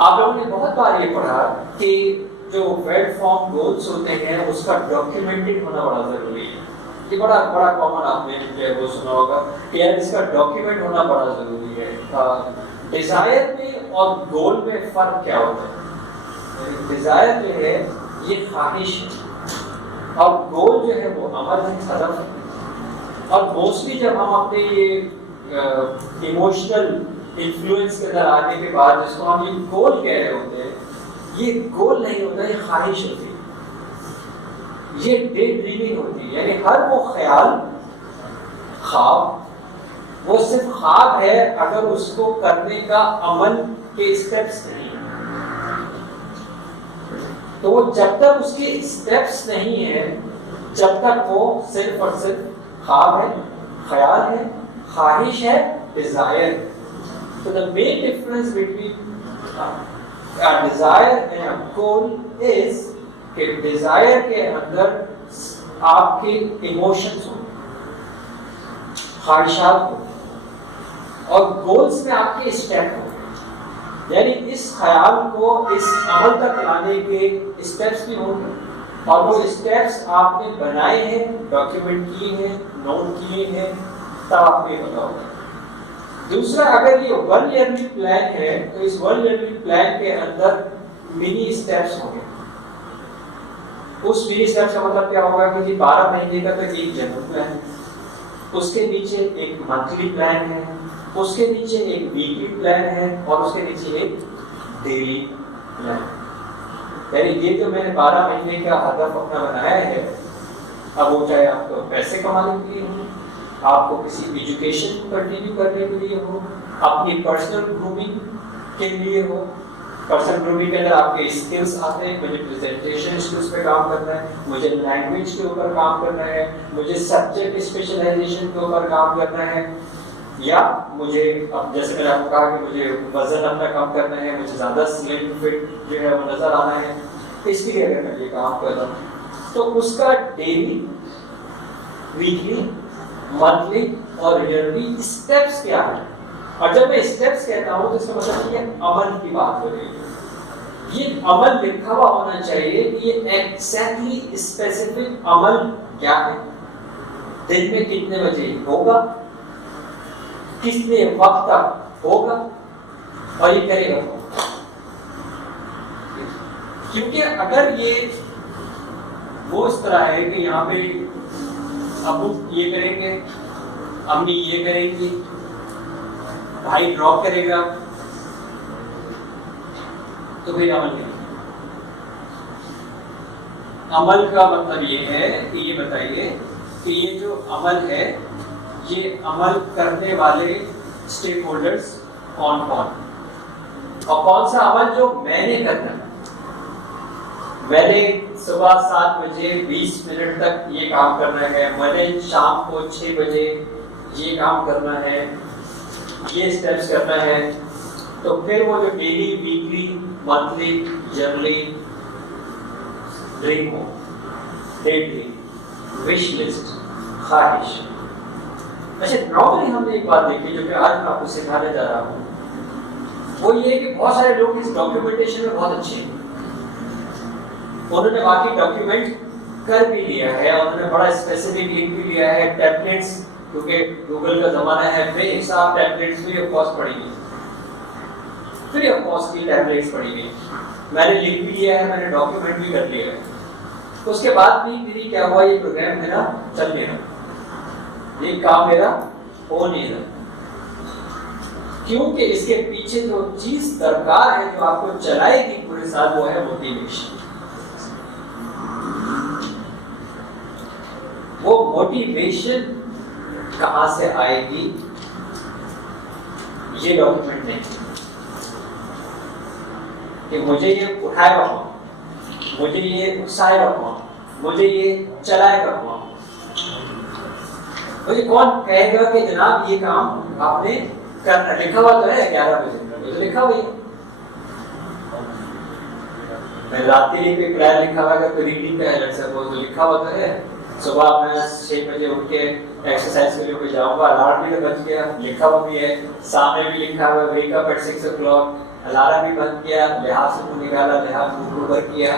آپ لوگوں نے بہت بار یہ پڑھا کہ جو ویل فارم گولز ہوتے ہیں اس کا ڈاکیومنٹڈ ہونا بڑا ضروری ہے. یہ بڑا کامن آپ نے جو ہے وہ سنا ہوگا کہ یار اس کا ڈاکیومنٹ ہونا بڑا ضروری ہے. ڈیزائر میں اور گول میں فرق کیا ہوتا ہے؟ ڈیزائر جو ہے یہ خواہش ہے اور گول جو ہے وہ عمل ہے، ہدف ہے. اور موسٹلی جب ہم اپنے یہ ایموشنل انفلوئنس کے اندر آنے کے بعد جس کو ہم یہ گول کہہ رہے ہوتے ہیں، یہ گول نہیں ہوتا، یہ خواہش ہوتی ہے، یہ ڈے ڈریمنگ ہوتی ہے. یعنی ہر وہ خیال، خواب، وہ صرف خواب ہے اگر اس کو کرنے کا عمل کے اسٹیپس نہیں ہے. تو وہ جب تک اس کے اسٹیپس نہیں ہیں، جب تک وہ صرف اور صرف خواب ہے، خیال ہے، خواہش ہے، Dzire. So the main difference between a desire and a goal is کہ ڈیزائر کے اندر آپ کے ایموشنز ہوں، خواہشات ہوں، اور گولز میں آپ کے اسٹیپ ہوں. یعنی اس خیال کو اس عمل تک لانے کے اسٹیپس بھی ہوں گے، اور وہ اسٹیپس آپ نے بنائے ہیں، ڈاکیومنٹ کیے ہیں، نوٹ کیے ہیں، تب آپ کو یہ پتا ہوگا. دوسرا، اگر یہ 1 ایئرلی پلان ہے تو اس 1 ایئرلی پلان کے اندر منی اسٹیپس ہوں گے. اس منی اسٹیپس کا مطلب کیا ہوگا کہ جی 12 مہینے کا تو ایک جنرل پلان ہے، اس کے نیچے ایک منتھلی پلان ہے، اس کے نیچے ایک ویکلی پلان ہے، اور اس کے نیچے ایک ڈیلی پلان. یعنی یہ جو میں نے 12 مہینے کا ہدف اپنا بنایا ہے، اب وہ چاہے آپ کو پیسے کمانے کے لیے ہو، آپ کو کسی ایجوکیشن کنٹینیو کرنے کے لیے ہو، اپنی پرسنل گرومنگ کے لیے ہو. پرسنل گرومنگ کے اندر آپ کے اسکلس آتے ہیں، مجھے پریزنٹیشن اسکلس پہ کام کرنا ہے، مجھے لینگویج کے اوپر کام کرنا ہے، مجھے سبجیکٹ اسپیشلائزیشن کے اوپر کام کرنا ہے، یا مجھے اب جیسے میں نے آپ کو کہا کہ مجھے وزن اپنا کم کرنا ہے، مجھے زیادہ سلیم فٹ جو ہے وہ نظر آنا ہے. اس لیے اگر میں یہ کام کر رہا ہوں تو اس کا ڈیلی، ویکلی، منتھلی اور ایئرلی اسٹیپس کیا ہے. اور جب میں اسٹیپس کہتا ہوں تو اس کا مطلب یہ عمل کی بات ہو رہی ہے. یہ عمل لکھا ہوا ہونا چاہیے کہ یہ ایگزیکٹلی اسپیسیفک عمل کیا ہے، دن میں کتنے بجے ہوگا، کتنے وقت تک ہوگا، اور یہ کرے گا. کیونکہ اگر یہ وہ اس طرح ہے کہ یہاں پہ ابو یہ کریں گے، امی یہ کریں گی، بھائی ڈرا کرے گا، تو پھر عمل کریں گے. عمل کا مطلب یہ ہے کہ یہ بتائیے کہ یہ جو عمل ہے، یہ عمل کرنے والے اسٹیک ہولڈرز کون کون، اور کون سا عمل جو میں نے کرنا ہے. میں نے صبح 7 بجے 20 منٹ تک یہ کام کرنا ہے، میں نے شام کو 6 بجے یہ کام کرنا ہے، یہ اسٹیپس کرنا ہے. تو پھر وہ جو daily, weekly, monthly, yearly dream ہو، ڈیلی، وش لسٹ، خواہش. اچھا، نارملی ہم نے ایک بات دیکھی جو کہ آج میں آپ کو سکھانے جا رہا ہوں، وہ یہ کہ بہت سارے لوگ اس ڈاکیومنٹیشن میں بہت اچھے ہیں. انہوں نے واقعی ڈاکیومنٹ کر بھی لیا ہے، اور انہوں نے بڑا اسپیسیفک لکھ بھی لیا ہے. ٹیمپلیٹس، کیونکہ گوگل کا زمانہ ہے، بے حساب ٹیمپلیٹس فری آف کاسٹ پڑھی گئی، فری آف کاسٹ کی ٹیمپلیٹس پڑھی گئی. میں نے لکھ بھی لیا ہے، میں نے ڈاکیومنٹ بھی کر لیا ہے. اس کے بعد بھی میری کیا ہوا، یہ پروگرام میرا چل نہیں رہا، یہ کام میرا ہو نہیں رہا. کیونکہ اس کے پیچھے جو چیز درکار ہے جو آپ کو چلائے گی پورے سال، وہ ہے موٹیویشن. وہ موٹیویشن کہاں سے آئے گی، یہ ڈاکیومنٹ نہیں کہ مجھے یہ اٹھائے رکھو، مجھے یہ اکسائے رکھو، مجھے یہ چلائے رکھو. مجھے کون کہے گا کہ جناب یہ کام آپ نے کرنا، لکھا ہوا تو ہے 11 بجے، یہ تو لکھا ہوئی ہے. میں رات کے لیے کوئی پلان لکھا ہوا ہے، کوئی ریڈنگ کا ہے، وہ تو لکھا ہوا تو ہے صبح میں 6 بجے اٹھ کے ایکسرسائز کے لیے جاؤں گا، الارم بھی بج گیا، لکھا ہوا بھی ہے سامنے بھی لکھا ہوا ہے wake up at 6 o'clock، alarm بھی بند کیا، لحاظ سے منہ نکالا، لحاظ منہ اوپر کیا،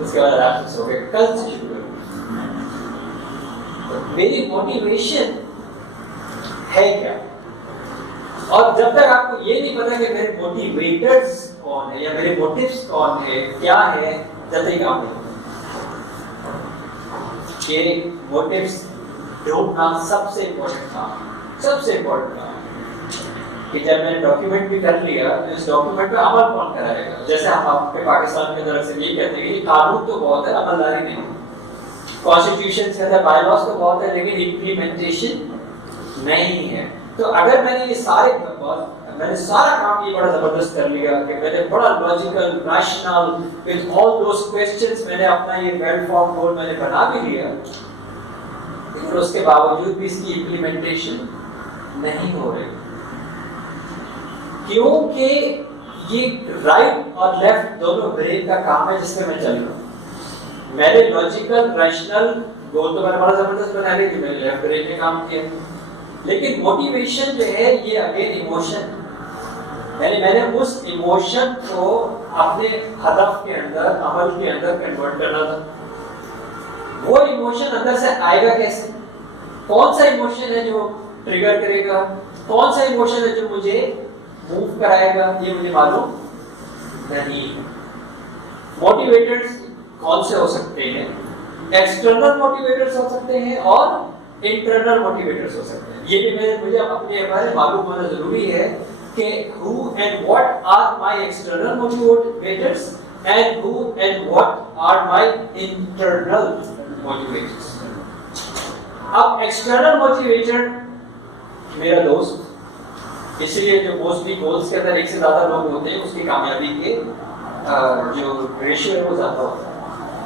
اس کے بعد آرام سے سو گئے، کل سے شروع کروں۔ میری موٹیویشن ہے کیا؟ اور جب تک آپ کو یہ نہیں پتا کہ میرے موٹیویٹرز کون ہے یا میرے موٹیوز کون ہے کیا ہے، جب تک کام نہیں ہوتا۔ یہ موٹیوز ڈھونڈنا سب سے امپورٹنٹ کام ہے، سب سے امپورٹنٹ کام ہے کہ جب میں نے ڈاکیومنٹ بھی کر لیا تو اس ڈاکیومنٹ پہ عمل کون کرائے گا۔ جیسے ہم آپ کے پاکستان کے طرف سے یہ کہتے ہیں کہ قانون تو بہت ہے، عملداری نہیں، کانسٹیٹیوشن سے ہے، بائی لاز تو بہت ہے، لیکن امپلیمنٹیشن نہیں ہے۔ تو اگر میں نے یہ میں نے سارا کام یہ بڑا زبردست کر لیا کہ میں نے بڑا logical rational with all those questions میں نے اپنا یہ ویل فارم گول میں نے بنا بھی لیا، لیکن اس کے باوجود بھی اس کی امپلیمنٹیشن نہیں ہو رہی، کیونکہ یہ رائٹ اور لیفٹ دونوں برین کا کام ہے جس میں چل رہا ہوں۔ میں نے لاجیکل ریشنل گول تو میں نے بڑا زبردست بنا لیا کہ میں نے لیفٹ برین میں کام کیا، لیکن موٹیویشن جو ہے یہ اگین ایموشن، یعنی میں نے اس ایموشن کو اپنے ہدف کے اندر، عمل کے اندر کنورٹ کرنا تھا۔ وہ ایموشن اندر سے آئے گا کیسے؟ کون سا ایموشن ہے جو ٹریگر کرے گا، کون سا ایموشن ہے جو مجھے موو کرائے گا، یہ مجھے معلوم نہیں۔ موٹیویٹرز کون سے ہو سکتے ہیں؟ ایکسٹرنل موٹیویٹرز ہو سکتے ہیں اور انٹرنل موٹیویٹرز ہو سکتے ہیں۔ یہ بھی مجھے اپنے بارے معلوم ہونا ضروری ہے کہ who and what are my external motivators and who and what are my internal motivators۔ اب ایکسٹرنل موٹیویٹر میرا دوست، اس لیے جو موسٹلی گولز کے اندر ایک سے زیادہ لوگ ہوتے ہیں اس کی کامیابی کے جو ریشیو ہے وہ زیادہ ہوتا ہے،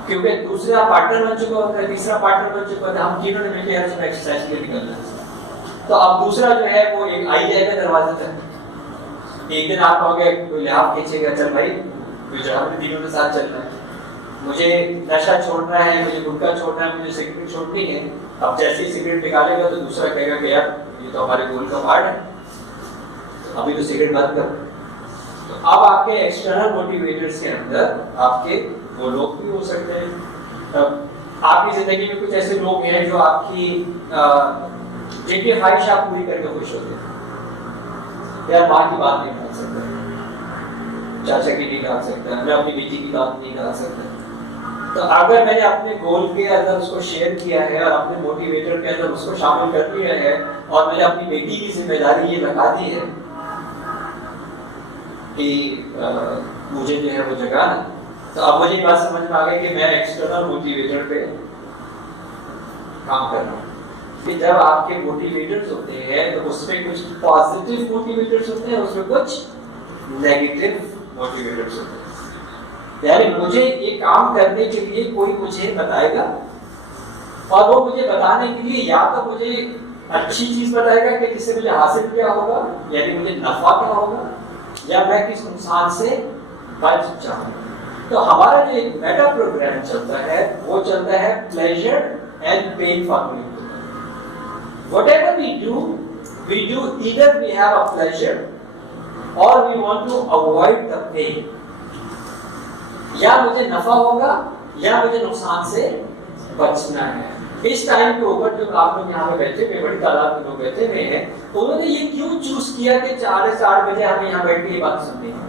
کیونکہ دوسرا پارٹنر بن چکا ہوتا ہے، تیسرا پارٹنر بن چکا ہوتا ہے، ہم تینوں نے مل کے ہر صبح ایکسرسائز کے لیے نکلنا ہے۔ تو اب دوسرا جو ہے وہ آئی جائے گا دروازے تک، ایک دن آپ کہو گے کوئی لحاظ کھینچے گا، چل بھائی جو ہم تینوں کے ساتھ چلنا ہے، مجھے نشہ چھوڑنا ہے، مجھے گٹکا چھوڑنا ہے، مجھے سگریٹ چھوڑنی ہے۔ اب جیسے ہی سگریٹ نکالے گا تو دوسرا کہے گا کہ یار یہ تو ہمارے گول کا پارٹ ہے، ابھی تو سگریٹ بند کر۔ تو اب آپ کے ایکسٹرنل موٹیویٹرز کے اندر آپ کے وہ لوگ بھی ہو سکتے ہیں۔ آپ کی زندگی میں کچھ ایسے لوگ ہیں جو آپ کی جن کی خواہشات پوری کر کے خوش ہوتے ہیں۔ یار ماں کی بات نہیں ڈال سکتا، چاچا کی نہیں ڈال سکتا، میں اپنی بیٹی کی بات نہیں ڈال سکتا۔ تو اگر میں نے اپنے گول کے اندر اس کو شیئر کیا ہے اور اپنے موٹیویٹر کے اندر اس کو شامل کر لیا ہے اور میں نے اپنی بیٹی کی ذمہ داری یہ لگا دی ہے کہ مجھے جو ہے وہ جگانا، تو اب مجھے یہ بات سمجھ میں آ گئی کہ میں ایکسٹرنل موٹیویٹر پہ کام کر رہا ہوں۔ کہ جب آپ کے موٹیویٹرز ہوتے ہیں تو اس میں کچھ پازیٹیو موٹیویٹرز ہوتے ہیں، اس میں کچھ نیگیٹو موٹیویٹرز ہوتے ہیں۔ یعنی مجھے یہ کام کرنے کے لیے کوئی مجھے بتائے گا، اور وہ مجھے بتانے کے لیے یا تو مجھے اچھی چیز بتائے گا کہ جس سے مجھے حاصل کیا ہوگا، یعنی مجھے نفع کیا ہوگا، یا میں کس نقصان سے بچ جاؤں۔ تو ہمارا جو ایک میٹا پروگرام چلتا ہے وہ چلتا ہے pleasure and pain formula. Whatever we do either we have a pleasure or we want to avoid the pain۔ یا مجھے نفع ہوگا یا مجھے نقصان سے بچنا ہے۔ اس ٹائم کے اوپر جو آپ لوگ یہاں پہ بیٹھے ہوئے، بڑی تعداد میں لوگ بیٹھے ہوئے ہیں، انہوں نے یہ کیوں چوز کیا کہ 4:30 بجے ہمیں یہاں بیٹھ کے یہ بات سننی ہے،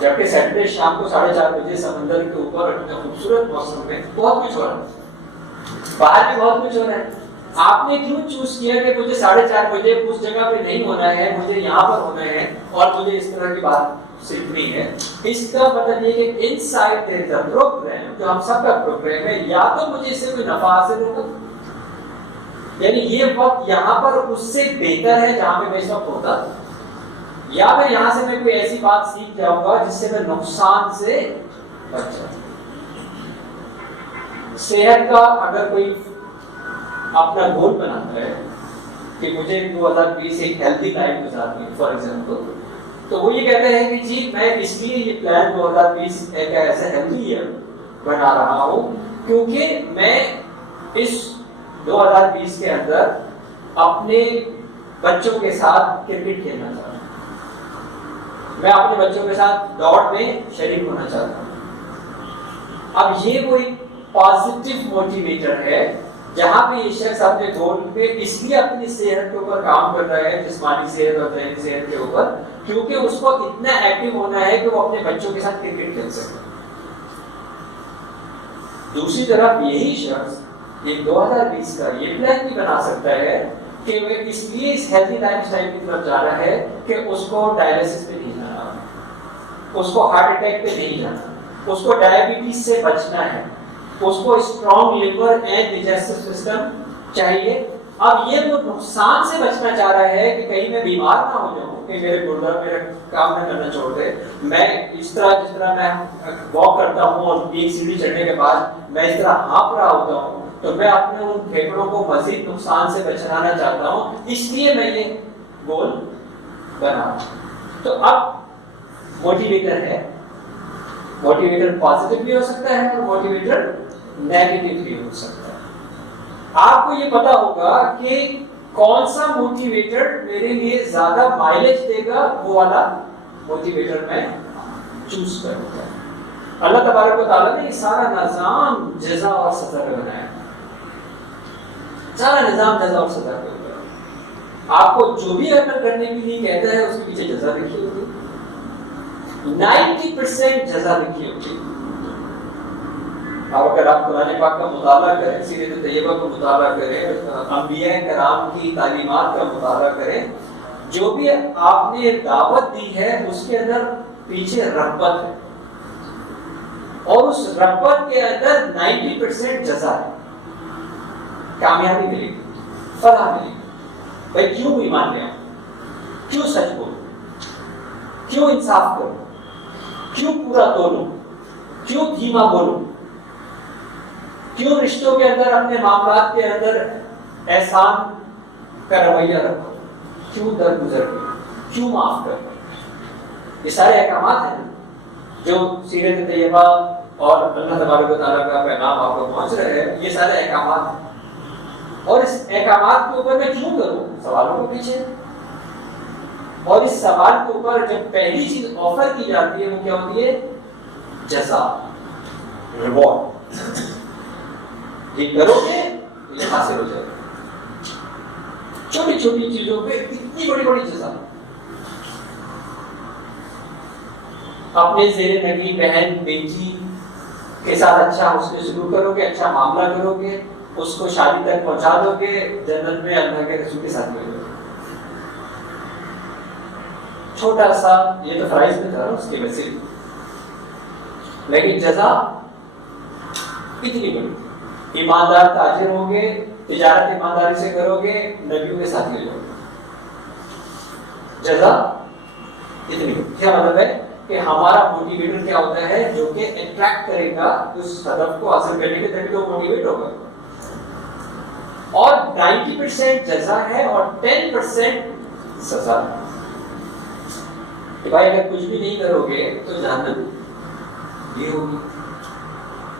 جبکہ سیٹرڈے شام کو 4:30 بجے سمندر کے اوپر خوبصورت موسم میں بہت کچھ ہو رہا ہے، باہر بھی بہت کچھ ہو رہا ہے۔ آپ نے کیوں چوز کیا کہ مجھے 4:30 بجے اس جگہ پہ نہیں ہونا ہے، مجھے یہاں پر ہونا ہے اور مجھے اس طرح کی بات سیکھنی ہے؟ اس کا مطلب یہ کہ ان side there is a programme, جو ہم سب کا پروگرام ہے، یا تو مجھے اس سے کوئی نفع حاصل ہوگا، یعنی یہ وقت یہاں پر اس سے بہتر ہے جہاں پہ میں اس وقت ہوتا، یا پھر یہاں سے میں کوئی ایسی بات سیکھ جاؤں گا جس سے میں نقصان سے بچ جاؤں۔ صحت کا اگر کوئی اپنا گول بناتا ہے کہ مجھے 2020 ایک ہیلتھی لائف گزارنی ہے فار ایگزامپل، تو وہ یہ کہتے ہیں کہ جی میں اس لیے یہ پلان 2020 ایک ایسا ہیلتھی ایئر بنا رہا ہوں کیونکہ میں اس 2020 کے اندر اپنے بچوں کے ساتھ کرکٹ کھیلنا چاہتا ہوں، میں اپنے بچوں کے ساتھ دوڑ میں شریک ہونا چاہتا ہوں۔ اب یہ کوئی پازیٹیو موٹیویٹر ہے جہاں پہ یہ شخص اپنے گول پہ اس لیے اپنی صحت کے اوپر کام کر رہا ہے، جسمانی صحت اور ذہنی صحت کے اوپر، کیونکہ اس کو اتنا ایکٹیو ہونا ہے کہ وہ اپنے بچوں کے ساتھ کرکٹ کھیل سکے۔ دوسری طرف یہی شخص یہ 2020 کا یہ پلان بھی بنا سکتا ہے کہ وہ اس لیے اس ہیلتھی لائف اسٹائل کی طرف جا رہا ہے کہ اس کو ڈائلسس پہ نہیں جانا، اس کو ہارٹ اٹیک پہ نہیں جانا، اس کو ڈائبٹیز سے بچنا ہے، اس کو strong liver and digestive system چاہیے۔ اب یہ وہ نقصان سے بچنا چاہ رہا ہے کہ کہیں میں بیمار نہ ہو جاؤں، کہ میرے گردہ میرا کام نہ کرنا چھوڑ دے، میں جس طرح میں واک کرتا ہوں اور ایک سیڑھی چڑھنے کے بعد میں اس طرح ہانپ رہا ہوتا ہوں، تو میں اپنے ان پھیپڑوں کو مزید نقصان سے بچانا چاہتا ہوں، اس لیے میں یہ گول بنا۔ تو اب موٹیویٹر ہے، موٹیویٹر پازیٹیو بھی ہو سکتا ہے اور موٹیویٹر نیگیٹو بھی ہو سکتا ہے۔ آپ کو یہ پتا ہوگا کہ کون سا موٹیویٹر میرے لیے زیادہ مائلیج دے گا، وہ والا موٹیویٹر میں چوز کروں گا۔ اللہ تبارک و تعالیٰ نے یہ سارا نظام جزا اور سزا کا بنایا، سارا نظام جزا اور سزا کا ہوگا۔ آپ کو جو بھی عمل کرنے کے لیے کہتا ہے اس کے پیچھے جزا لکھی ہوتی ہے، 90% جزا لکھی ہوتی ہے۔ اور اگر آپ قرآن پاک کا مطالعہ کریں، سیرت طیبہ کا مطالعہ کریں، انبیاء کرام کی تعلیمات کا مطالعہ کریں، جو بھی آپ نے دعوت دی ہے اس کے اندر پیچھے رغبت ہے، اور اس رغبت کے اندر 90% جزا ہے، کامیابی ملے گی، فلاح ملے گی۔ بھائی کیوں ایمان لے آؤں، کیوں سچ بولوں، کیوں انصاف کروں، کیوں پورا تولوں، کیوں دھیما بولوں، کیوں رشتوں کے اندر اپنے معاملات کے اندر احسان کا رویہ رکھو، کیوں درگزر کرو، کیوں معاف کرو۔ یہ سارے احکامات ہیں جو سیرت طیبہ اور اللہ تبارک و تعالیٰ کا پیغام آپ کو پہنچ رہے ہیں، یہ سارے احکامات ہیں۔ اور اس احکامات کے اوپر میں کیوں کروں، سوالوں کے پیچھے، اور اس سوال کے اوپر جب پہلی چیز آفر کی جاتی ہے وہ کیا ہوتی ہے؟ جزا، ریوارڈ۔ یہ کرو گے تو یہ حاصل ہو جائے گا۔ چھوٹی چھوٹی چیزوں پہ اتنی بڑی بڑی جزا۔ اپنے زیر نگی بہن بیٹی کے ساتھ اچھا حسن سلوک کرو گے، اچھا معاملہ کرو گے، اس کو شادی تک پہنچا دو گے، جنت میں اللہ کے رسول کے ساتھ ملو گے۔ چھوٹا سا یہ تو فرائض میں تھا اس کے ویسے، لیکن جزا اتنی بڑی۔ ایماندار تاجر ہوگے، تجارت ایمانداری سے کرو گے، نبیوں کے ساتھ ملو گے، جزا اتنی بڑی۔ کیا مطلب ہے کہ ہمارا موٹیویٹر کیا ہوتا ہے جو کہ اٹریکٹ کرے گا اس ہدف کو حاصل کرنے کے تبھی تو موٹیویٹ ہوگا۔ اور 90% جزا ہے اور 10% سزا ہے۔ کہ بھائی اگر کچھ بھی نہیں کرو گے تو جہنم بھی ہوگی،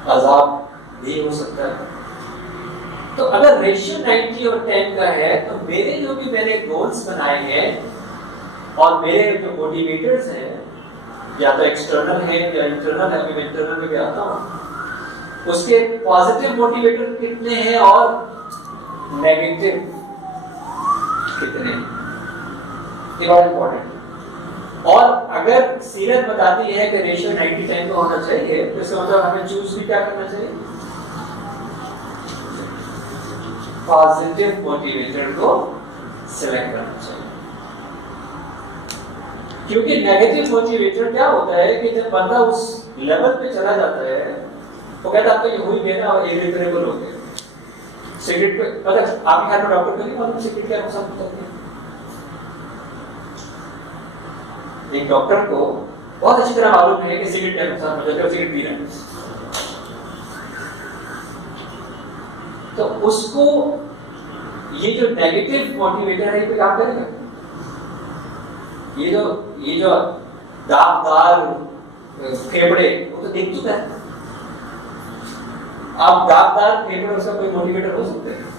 عذاب بھی ہو سکتا ہے۔ تو اگر ریشیو 90 اور 10 کا ہے تو میرے جو بھی میں نے گولز بنائے ہیں اور میرے جو موٹیویٹرز ہیں، یا تو ایکسٹرنل ہے یا انٹرنل ہے، میں انٹرنل میں بھی آتا ہوں، اس کے پازیٹیو موٹیویٹر کتنے ہیں اور نیگیٹو کتنے ہیں، یہ بہت امپورٹنٹ ہے۔ اور اگر سیرت بتاتی ہے کہ ریشیو 90-10 کا ہونا چاہیے تو اس کا مطلب ہمیں چوز بھی کیا کرنا چاہیے؟ پازیٹیو موٹیویٹر کو سلیکٹ کرنا چاہیے۔ کیونکہ نیگیٹو موٹیویٹر کیا ہوتا ہے کہ جب بندہ اس لیول پہ چلا جاتا ہے وہ کہتا ہے آپ کو یہ ہوئی گیا نا اور ایریٹریبل ہو گیا۔ سگریٹ پہ مطلب آپ کے خیال میں ڈاکٹر کو نہیں معلوم سگریٹ کیا نقصان ہوتا ہے؟ ایک ڈاکٹر کو بہت اچھی طرح معلوم ہے کہ سگریٹ کا نقصان ہو جاتا ہے اور سگریٹ پی رہا ہے، تو اس کو یہ جو نیگیٹو موٹیویٹر ہے یہ پہ کام کرے گا۔ یہ جو داغدار پھیپڑے وہ تو دیکھ چکا ہے، آپ داغدار پیپر اس کا کوئی موٹیویٹر ہو سکتے ہیں؟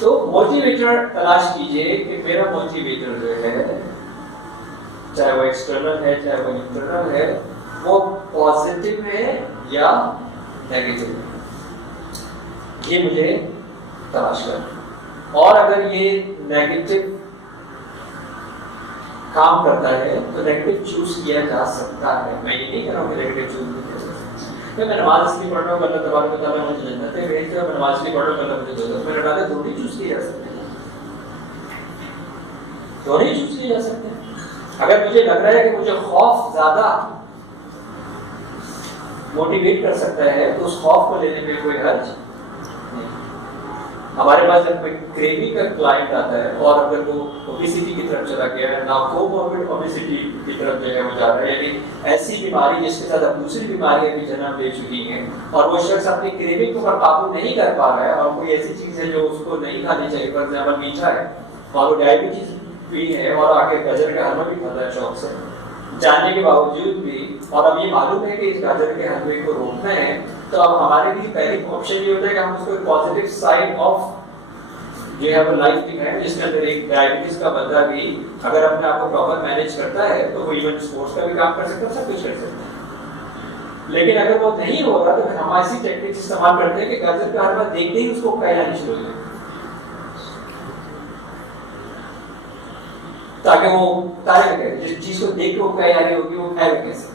تو موٹیویٹر تلاش کیجئے کہ میرا موٹیویٹر جو ہے چاہے وہ ایکسٹرنل ہے چاہے وہ انٹرنل ہے وہ پازیٹیو ہے یا نیگیٹو ہے، یہ مجھے تلاش کرنا۔ اور اگر یہ نیگیٹو کام کرتا ہے تو نیگیٹو چوز کیا جا سکتا ہے۔ میں یہ نہیں کہہ رہا ہوں کہ نیگیٹو چوز نہیں کیا جا سکتا، میں نماز اس لیے پڑھ رہا ہوں اللہ تبارک و تعالیٰ مجھے جنت میں بھیج دیا، میں نماز اس لیے پڑھ رہا ہوں اللہ مجھے دوزخ میں ڈالے، دونوں ہی چوز کیے جا سکتے ہیں، دونوں ہی چوز کیے جا سکتے ہیں۔ اگر مجھے لگ رہا ہے کہ مجھے خوف زیادہ موٹیویٹ کر سکتا ہے تو اس خوف کو لینے میں کوئی حرج نہیں۔ ہمارے پاس جب کوئی کریونگ کا کلائنٹ آتا ہے اور اگر وہ اوبیسٹی کی طرف چلا گیا ہے، ناکوموربڈ اوبیسٹی کی طرف جو ہے وہ جا رہا ہے، یعنی ایسی بیماری جس کے ساتھ اب دوسری بیماریاں بھی جنم لے چکی ہیں، اور وہ شخص اپنی کریونگ پر قابو نہیں کر پا رہا ہے، اور کوئی ایسی چیز ہے جو اس کو نہیں کھانی چاہیے، فار ایگزامپل میٹھا ہے اور وہ ڈائبٹیز بھی ہے اور آگے گاجر کا حلوہ بھی کھاتا ہے شوق سے، جاننے کے باوجود بھی، اور اب یہ معلوم ہے کہ اس گاجر کے حلوے کو روکنا ہے، تو اب ہمارے لیے پہلی آپشن یہ ہوتا ہے کہ ہم اس کو پازیٹیو سائڈ آف جو ہے وہ لائف دکھائیں، جس کے اندر ایک ڈائبٹیز کا بندہ بھی اگر اپنے آپ کو پراپر مینیج کرتا ہے تو وہ ایون اسپورٹس کا بھی کام کر سکتا ہے، سب کچھ کر سکتا ہے۔ لیکن اگر وہ نہیں ہو رہا تو پھر ہم ایسی ٹیکنیک استعمال کرتے ہیں کہ گاجر کا حلوہ دیکھتے ہی اس کو کہلانا شروع ہو جائے، تاکہ وہ کھائے گا، جس چیز کو دیکھ کے وہ کہہ رہی ہوگی وہ کھائے گا کیسے۔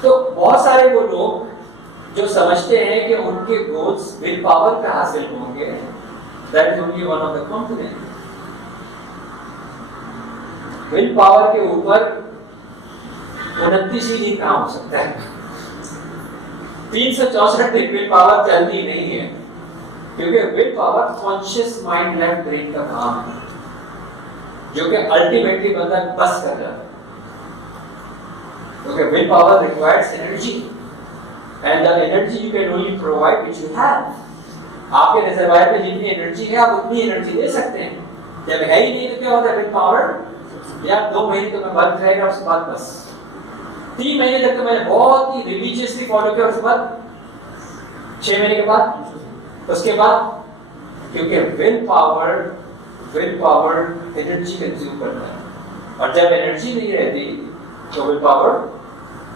تو بہت سارے وہ لوگ جو سمجھتے ہیں کہ ان کے گولز ول پاور پہ حاصل ہوں گے، that is only one of the component. Will power کے اوپر 29 ہی دن کام ہو سکتا ہے، 364 دن ول پاور چلتی نہیں ہے، کیونکہ will power conscious mind left brain کا کام ہے، جو کہ الٹیمیٹلی بندہ بس کر جاتا ہے، کیونکہ will power requires energy, and the energy you can only provide which you have۔ آپ کے ریزروائر میں جتنی انرجی ہے آپ اتنی انرجی دے سکتے ہیں، جب ہے ہی نہیں تو کیا ہوتا ہے ول پاور، یا 2 مہینے تو میں بند رہے گا، اس کے بعد بس 3 مہینے تک تو میں نے بہت ہی ریلیجیسلی فالو کیا، اس کے بعد 6 مہینے کے بعد اس کے بعد، کیونکہ ول پاور انرجی کنزیوم کرتا ہے، اور جب انرجی نہیں رہتی تو ول پاور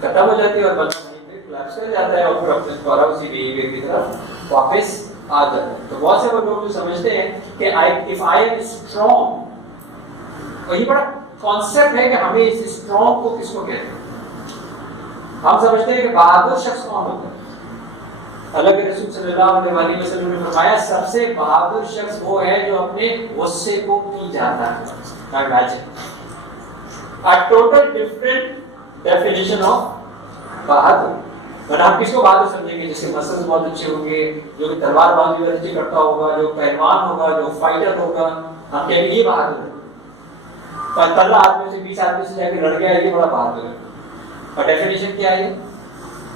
ختم ہو جاتی ہے اور بندہ کر جاتا ہے اور پھر اپنے دوبارہ اسی بیہیویئر کی طرف واپس آ جاتا ہے۔ تو بہت سے لوگ جو سمجھتے ہیں کہ if I am strong، اور یہ بڑا کانسیپٹ ہے کہ ہمیں اس اسٹرانگ کو کس کو کہتے ہیں۔ ہم سمجھتے ہیں کہ بہادر شخص کون ہوتا ہے، اللہ کے رسول صلی اللہ علیہ وسلم نے فرمایا سب سے بہادر شخص وہ ہے جو اپنے غصے کو پی جاتا ہے۔ A total different definition of بہادر۔ اور آپ کس کو بہادر سمجھیں گے؟ جس کے مسلز بہت اچھے ہوں گے، جو کہ تلوار بازی ورزی کرتا ہوگا، جو پہلوان ہوگا، جو فائٹر ہوگا، ہم کہیں گے یہ بہادر ہے۔ پر 15 آدمی سے 20 آدمی سے جا کے لڑ گیا، یہ بڑا بہادر ہے۔ اور ڈیفینیشن کیا ہے؟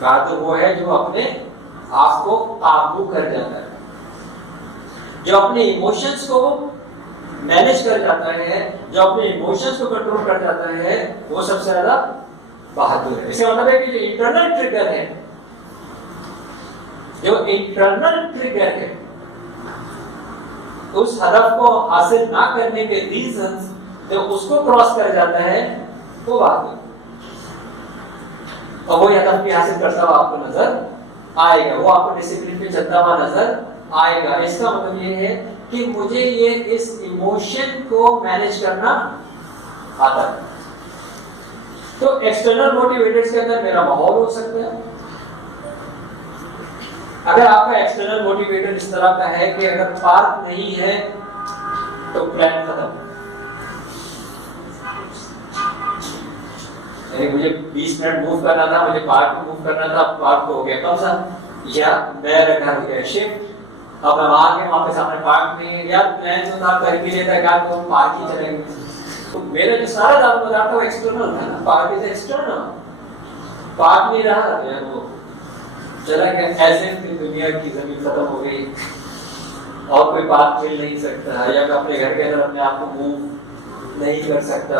بہادر وہ ہے جو اپنے آپ کو قابو کر جاتا ہے، جو اپنے ایموشنز کو مینیج کر جاتا ہے، جو اپنے ایموشنز کو کنٹرول کر جاتا ہے، وہ سب سے زیادہ بہادر ہے۔ اس کا مطلب ہے کہ جو انٹرنل ٹریگر ہے، اس ہدف کو حاصل نہ کرنے کے ریزنز جو اس کو کراس کر جاتا ہے وہ بہادر، اور وہ ہدف بھی حاصل کرتا ہوا آپ کو نظر آئے گا، وہ آپ کو ڈسپلن پہ چلتا ہوا نظر آئے گا۔ اس کا مطلب یہ ہے کہ مجھے یہ اس ایموشن کو مینیج کرنا آتا ہے۔ تو ایکسٹرنل موٹیویٹرز کے اندر میرا ماحول ہو سکتا ہے۔ اگر آپ کا ایکسٹرنل موٹیویٹر اس طرح کا ہے کہ اگر پارک نہیں ہے تو پلان ختم، یعنی مجھے 20 منٹ موو کرنا تھا، مجھے پارک کو موو کرنا تھا، پارک کو ہو گیا قبضہ، یا میرا گھر گیا شفٹ، اب میں وہاں کے وہاں پہ سامنے پارک نہیں ہے، یا پلان تو تھا کر بھی لیتا کہ آپ کو پارک ہی چلیں گے، تو میرا جو سارا دار مدار تھا وہ ایکسٹرنل تھا نا، پارک از ایکسٹرنل، پارک نہیں رہا جو ہے وہ چلا گیا، ایسے کہ دنیا کی زمین ختم ہو گئی اور کوئی بات مل نہیں سکتا، یا میں اپنے گھر کے اندر اپنے آپ کو موو نہیں کر سکتا،